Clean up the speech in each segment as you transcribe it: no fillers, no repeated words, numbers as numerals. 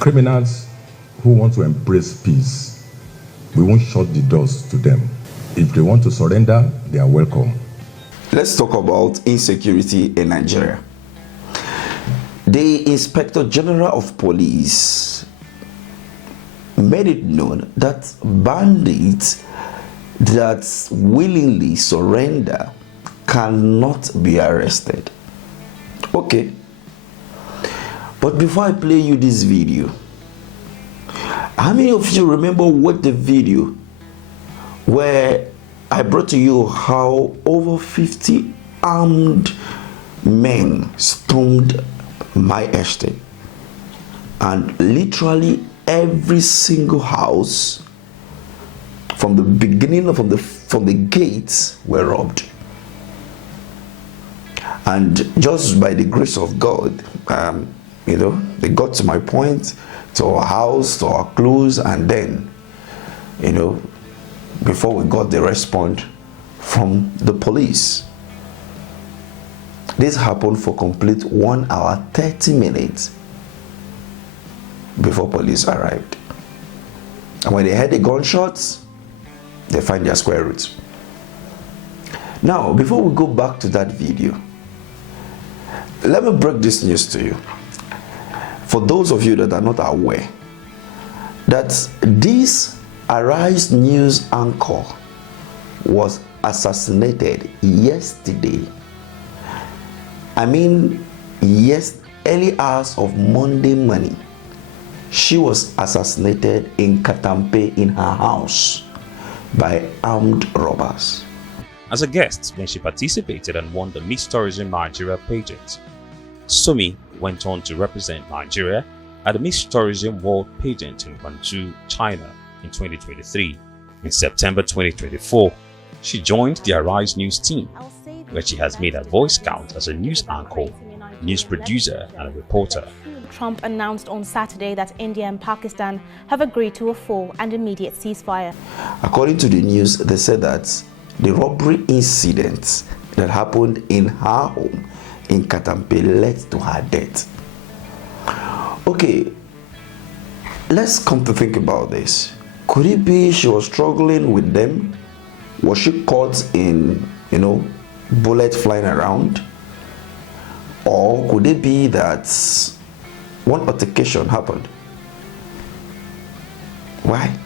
Criminals who want to embrace peace, we won't shut the doors to them. If they want to surrender, they are welcome. Let's talk about insecurity in Nigeria. The Inspector General of Police made it known that bandits that willingly surrender cannot be arrested. Okay. But before I play you this video, how many of you remember what the video where I brought to you how over 50 armed men stormed my estate, and literally every single house from the beginning from the gates were robbed? And just by the grace of God, they got to my point, to our house, to our clothes, and then, before we got the response from the police. This happened for complete 1 hour 30 minutes before police arrived. And when they heard the gunshots, they find their square root. Now, before we go back to that video, let me break this news to you. For those of you that are not aware, that this Arise News anchor was assassinated yesterday. Early hours of Monday morning, she was assassinated in Katampe in her house by armed robbers. As a guest when she participated and won the Miss Tourism Nigeria pageant, Sumi went on to represent Nigeria at the Miss Tourism World pageant in Guangzhou, China in 2023. In September 2024, she joined the Arise News team, where she has made her voice count as a news anchor, news producer, and a reporter. Trump announced on Saturday that India and Pakistan have agreed to a full and immediate ceasefire. According to the news, they said that the robbery incident that happened in her home in Katampe led to her death. Okay, let's come to think about this. Could it be she was struggling with them? Was she caught in, bullets flying around? Or could it be that one altercation happened? Why?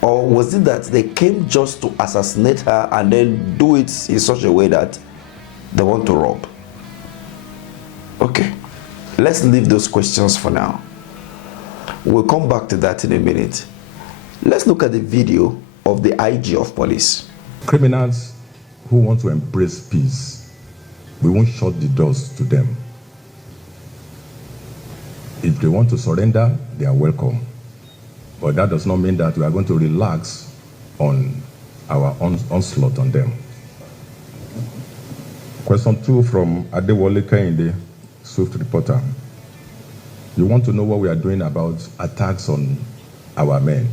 Or was it that they came just to assassinate her and then do it in such a way that they want to rob? Okay, let's leave those questions for now. We'll come back to that in a minute. Let's look at the video of the IG of police. Criminals who want to embrace peace, we won't shut the doors to them. If they want to surrender, they are welcome. But that does not mean that we are going to relax on our onslaught on them. Question 2 from Adewale Kehinde, Swift Reporter. You want to know what we are doing about attacks on our men?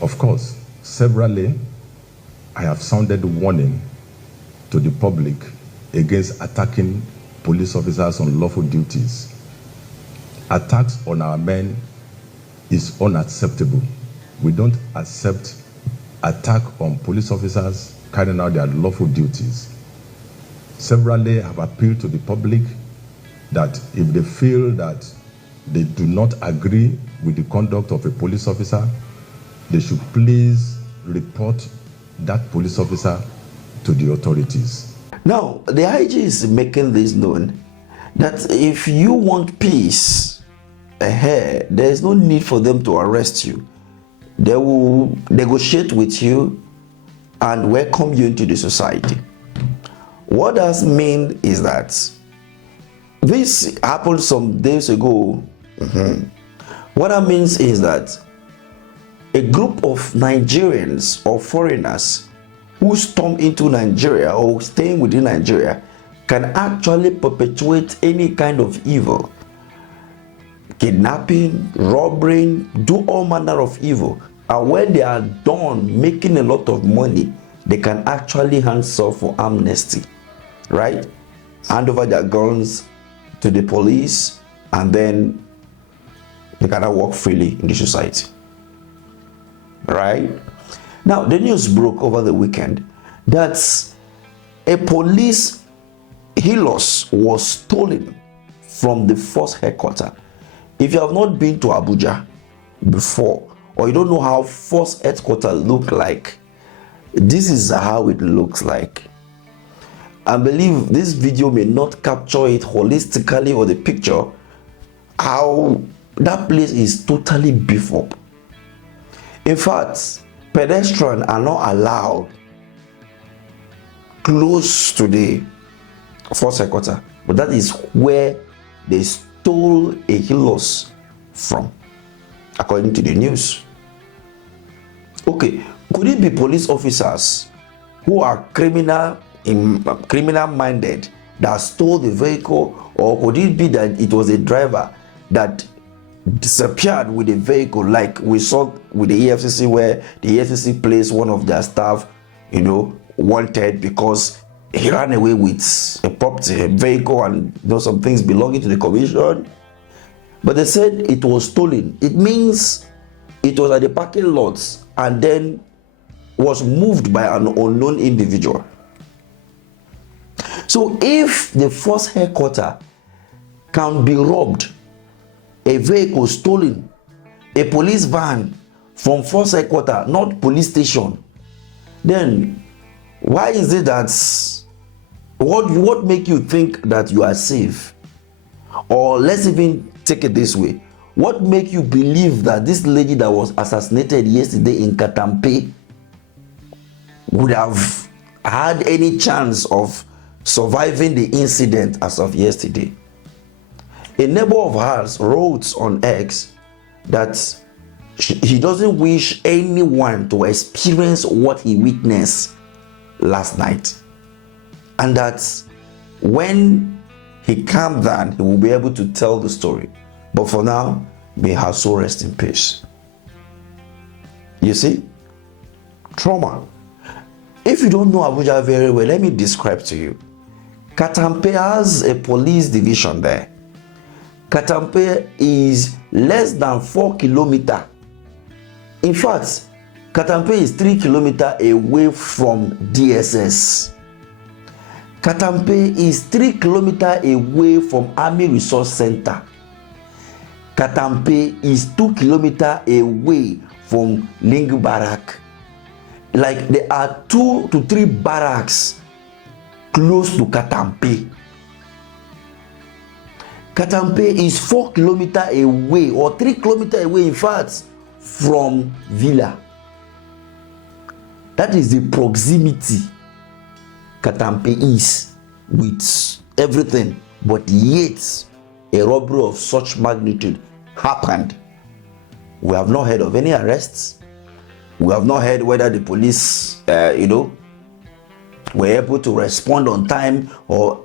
Of course, severally, I have sounded warning to the public against attacking police officers on lawful duties. Attacks on our men is unacceptable. We don't accept attack on police officers carrying out their lawful duties. Severally, I have appealed to the public that if they feel that they do not agree with the conduct of a police officer, they should please report that police officer to the authorities. Now, the IG is making this known that if you want peace ahead, there is no need for them to arrest you. They will negotiate with you and welcome you into the society. What does mean is that this happened some days ago. What that means is that a group of Nigerians or foreigners who storm into Nigeria or staying within Nigeria can actually perpetuate any kind of evil. Kidnapping, robbery, do all manner of evil. And when they are done making a lot of money, they can actually answer for amnesty, right? Hand over their guns to the police and then They cannot walk freely in the society. Right? Now, the news broke over the weekend that a police helos was stolen from the force headquarter. If you have not been to Abuja before, or you don't know how force headquarter look like, this is how it looks like. I believe this video may not capture it holistically, or the picture, how that place is totally beefed up. In fact, pedestrians are not allowed close to the force headquarter, but that is where they stole a helos from, according to the news. Okay, could it be police officers who are criminal minded that stole the vehicle, or could it be that it was a driver that disappeared with the vehicle, like we saw with the EFCC, where the EFCC placed one of their staff, wanted because he ran away with a property, a vehicle, and some things belonging to the commission. But they said it was stolen. It means it was at the parking lots and then was moved by an unknown individual. So if the force headquarter can be robbed, a vehicle stolen, a police van from force headquarter, not police station, then why is it that what make you think that you are safe? Or let's even take it this way, what make you believe that this lady that was assassinated yesterday in Katampe would have had any chance of surviving the incident as of yesterday? A neighbor of ours wrote on X that he doesn't wish anyone to experience what he witnessed last night, and that when he calmed down, he will be able to tell the story. But for now, may her soul rest in peace. You see? Trauma. If you don't know Abuja very well, let me describe to you. Katampe has a police division there. Katampe is less than 4 kilometers. In fact, Katampe is 3 kilometers away from DSS. Katampe is 3 kilometers away from Army Resource Center. Katampe is 2 kilometers away from Lingu Barrack. Like, there are 2 to 3 barracks close to Katampe. Katampe is 4 kilometers away, or 3 kilometers away, in fact, from Villa. That is the proximity Katampe is with everything, but yet a robbery of such magnitude happened. We have not heard of any arrests. We have not heard whether the police, were able to respond on time, or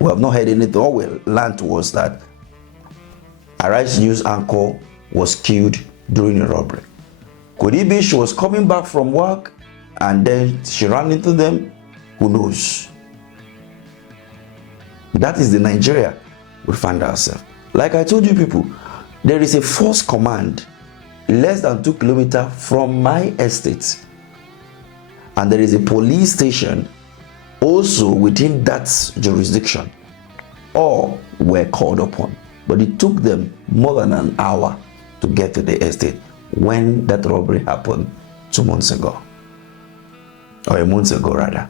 we have not heard anything. All we learned was that Arise News anchor was killed during a robbery. Could it be she was coming back from work and then she ran into them? Who knows? That is the Nigeria we find ourselves. Like I told you people, there is a force command less than 2 kilometers from my estate, and there is a police station also within that jurisdiction. All were called upon, but it took them more than an hour to get to the estate when that robbery happened 2 months ago, or a month ago rather.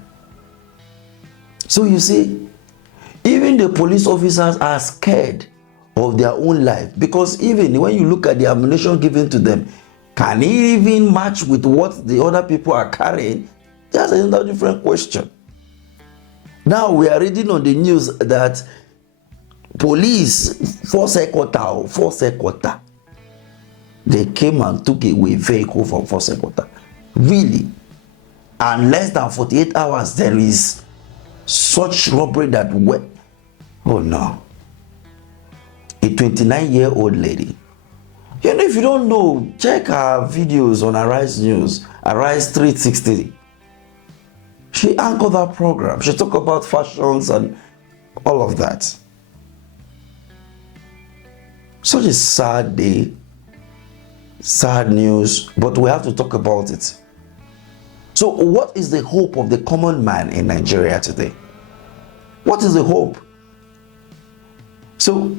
So you see, even the police officers are scared of their own life, because even when you look at the ammunition given to them, can it even match with what the other people are carrying? That's another different question. Now we are reading on the news that police, force headquarter, they came and took away a vehicle from force headquarter. Really? And less than 48 hours, there is such robbery that went. Oh no. A 29-year-old lady. If you don't know, check her videos on Arise News, Arise 360. She anchored that program. She talked about fashions and all of that. Such a sad day, sad news, but we have to talk about it. So what is the hope of the common man in Nigeria today? What is the hope? So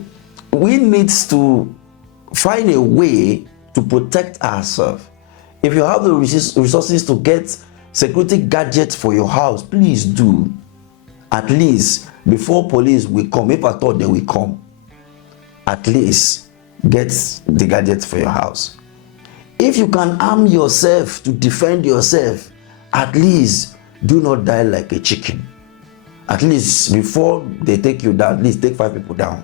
we need to find a way to protect ourselves. If you have the resources to get security gadgets for your house, please do. At least before police will come, if I thought they will come, at least get the gadgets for your house. If you can arm yourself to defend yourself, at least do not die like a chicken. At least before they take you down, at least take 5 people down.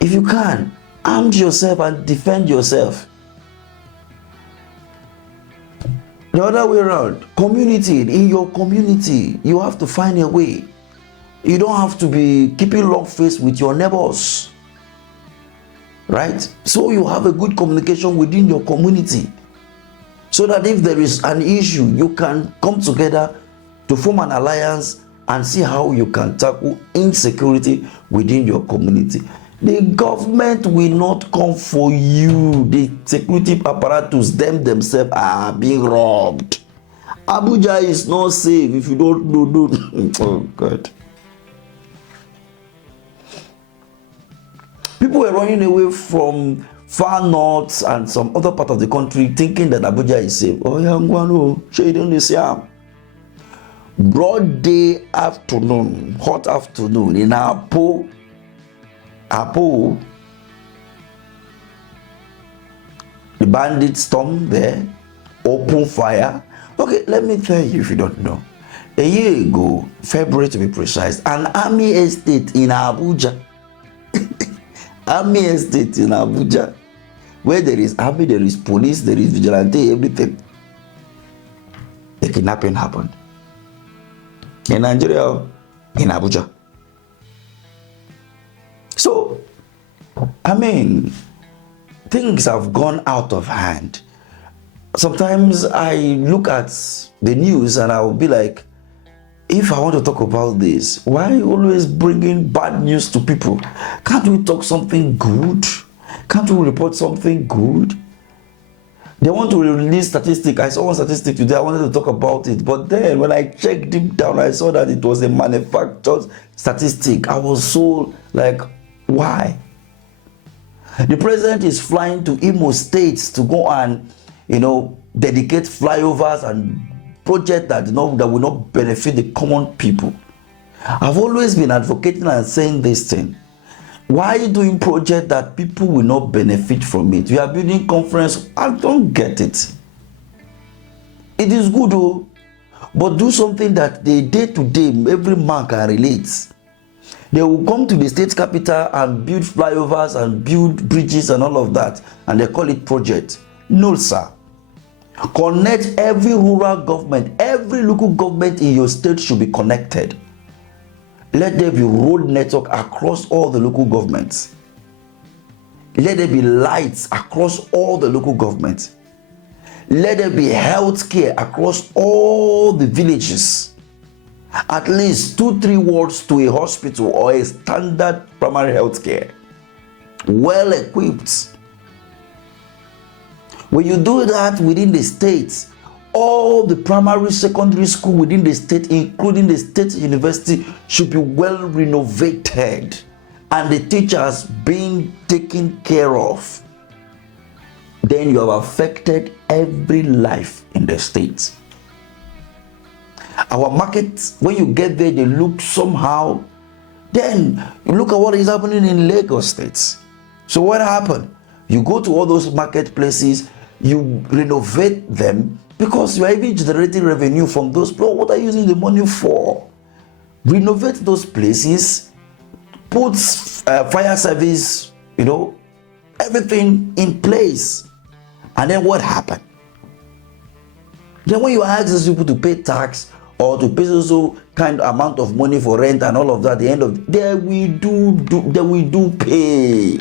If you can, arm yourself and defend yourself. The other way around, community, in your community, you have to find a way. You don't have to be keeping long face with your neighbors, right? So you have a good communication within your community, so that if there is an issue, you can come together to form an alliance and see how you can tackle insecurity within your community. The government will not come for you. The security apparatus, themselves are being robbed. Abuja is not safe. If you don't know, oh God. People were running away from far north and some other part of the country thinking that Abuja is safe. Oh, yeah, I'm going to show you the broad day afternoon, hot afternoon in Apo, the bandits stormed there, open fire. Okay, let me tell you if you don't know. A year ago, February to be precise, an army estate in Abuja, army estate in Abuja, where there is army, there is police, there is vigilante, everything. A kidnapping happened. In Nigeria, in Abuja. So, I mean, things have gone out of hand. Sometimes I look at the news and I'll be like, if I want to talk about this, why are you always bringing bad news to people? Can't we talk something good? Can't we report something good? They want to release statistics. I saw one statistic today. I wanted to talk about it. But then when I checked deep down, I saw that it was a manufactured statistic. I was so like, why? The president is flying to Imo states to go and, dedicate flyovers and projects that will not benefit the common people. I've always been advocating and saying this thing. Why are you doing projects that people will not benefit from it? You are building conference. I don't get it. It is good though, but do something that the day to day every man can relate. They will come to the state capital and build flyovers and build bridges and all of that, and they call it project. No, sir. Connect every rural government, every local government in your state should be connected. Let there be road network across all the local governments. Let there be lights across all the local governments. Let there be health care across all the villages. At least 2-3 wards to a hospital or a standard primary health care. Well equipped. When you do that within the states, all the primary, secondary school within the state, including the state university, should be well renovated and the teachers being taken care of. Then you have affected every life in the state. Our markets, when you get there, they look somehow. Then you look at what is happening in Lagos State. So what happened? You go to all those marketplaces, you renovate them, because you are even generating revenue from those. What are you using the money for? Renovate those places, put fire service, everything in place. And then what happened? Then when you ask these people to pay tax or to pay so kind of amount of money for rent and all of that, at the end of they will do pay.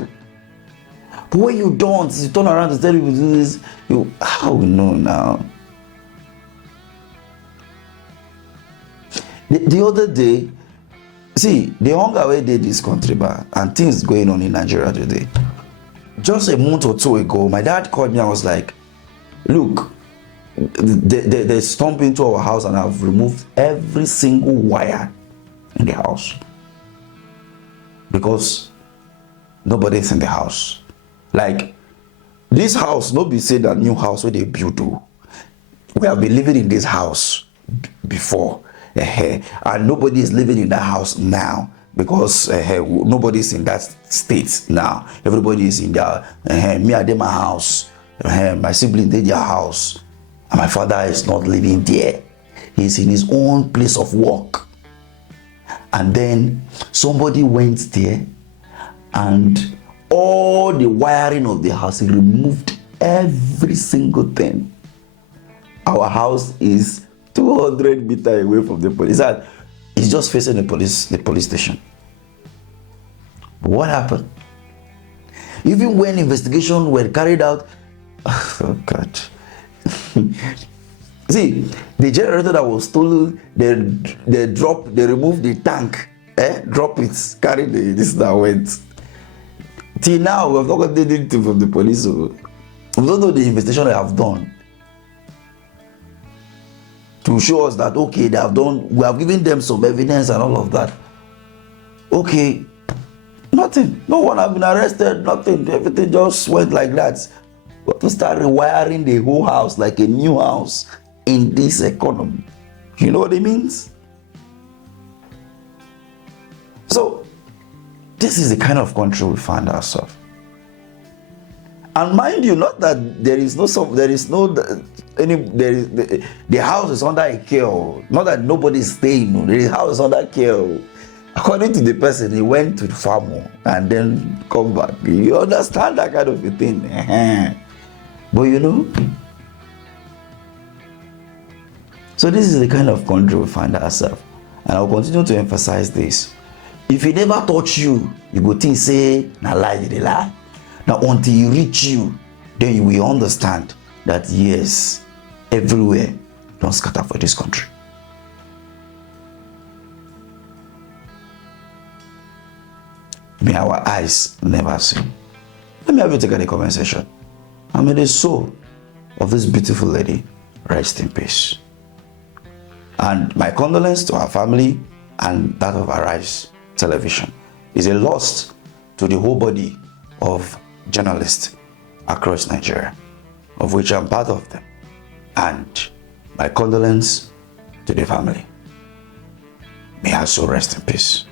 But when you don't, you turn around to tell people to do this, how we know now? The other day, See, the hunger wey dey this country, and things going on in Nigeria today. Just a month or two ago, my dad called me and was like, look, they stomped into our house and I've removed every single wire in the house because nobody's in the house. Like, this house, no be say that new house where they build. We have been living in this house before, and nobody is living in that house now because nobody's in that state now. Everybody is in their me I did my house, my sibling did their house, and my father is not living there. He's in his own place of work. And then somebody went there and all the wiring of the house, he removed every single thing. Our house is 200 meters away from the police. It's just facing the police station. But what happened? Even when investigations were carried out, oh God. See, the generator that was stolen, they removed the tank, drop it, carry this that went. Till now, we have not got anything from the police. So we don't know the investigation they have done to show us that, okay, they have done, we have given them some evidence and all of that. Okay, nothing. No one has been arrested, nothing. Everything just went like that. We have to start rewiring the whole house like a new house in this economy. You know what it means? So, this is the kind of country we find ourselves. And mind you, not that the house is under a care. Not that nobody is staying. The house is under care. According to the person, he went to the farm and then come back. You understand that kind of a thing? But you know, so this is the kind of country we find ourselves. And I'll continue to emphasize this. If he never touch you, you go think say, na lie, they lie. Now until he reach you, then you will understand that yes, everywhere don't scatter for this country. May our eyes never see. Let me have you take a the comment section. And may the soul of this beautiful lady rest in peace. And my condolence to her family and that of Arise Television. Is a loss to the whole body of journalists across Nigeria, of which I'm part of them. And my condolence to the family. May her soul rest in peace.